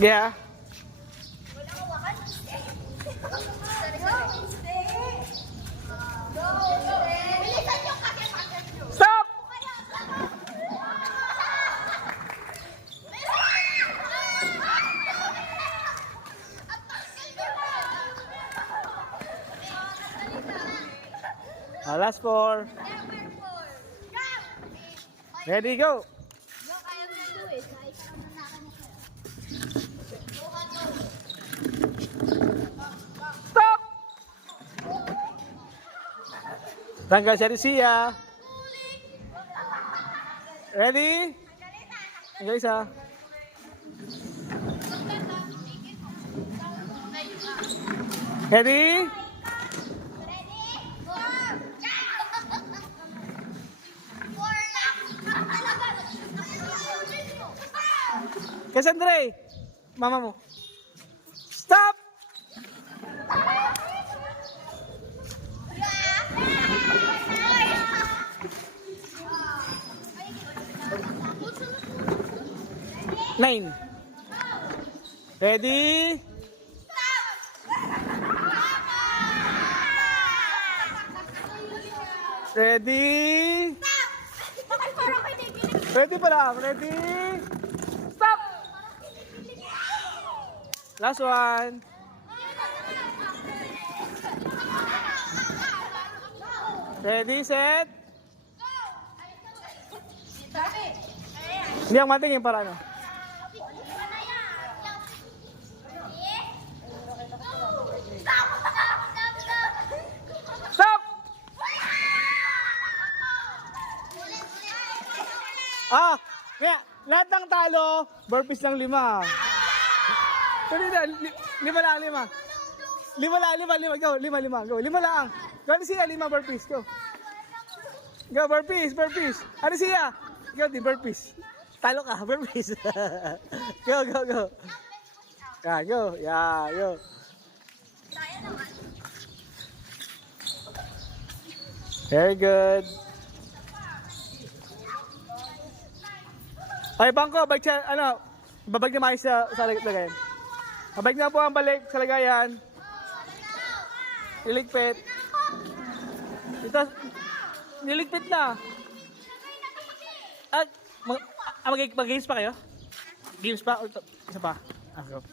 Yeah. Stop! Last 4. Ready, go! Stop! Tanggal si Alicia. Ready? Tanggal isa. Ready? Cassandre, mama mo. Stop! Nine. Ready? Ready? Ready pa lang. Ready? Stop! Last one. Ready, set. Hindi ang matingin para ano. Stop! Kaya, lahat ng talo, burpees lang 5. Pero hindi, 5 lang, 5. 5 lang, 5, go, 5, go. 5 lang. Go, ano siya, 5 burpees, go. Go, burpees. Ano siya? Go, di burpees. Talo ka, burpees. Go. Yeah, go. Yeah, go. Very good. Okay, bangko, balik sa, babalik na maayos sa lagayan. Babalik na po ang balik sa lagayan. Niligpit. Ito, niligpit na. Mag-games pa kayo? Games pa? Isa pa? Go.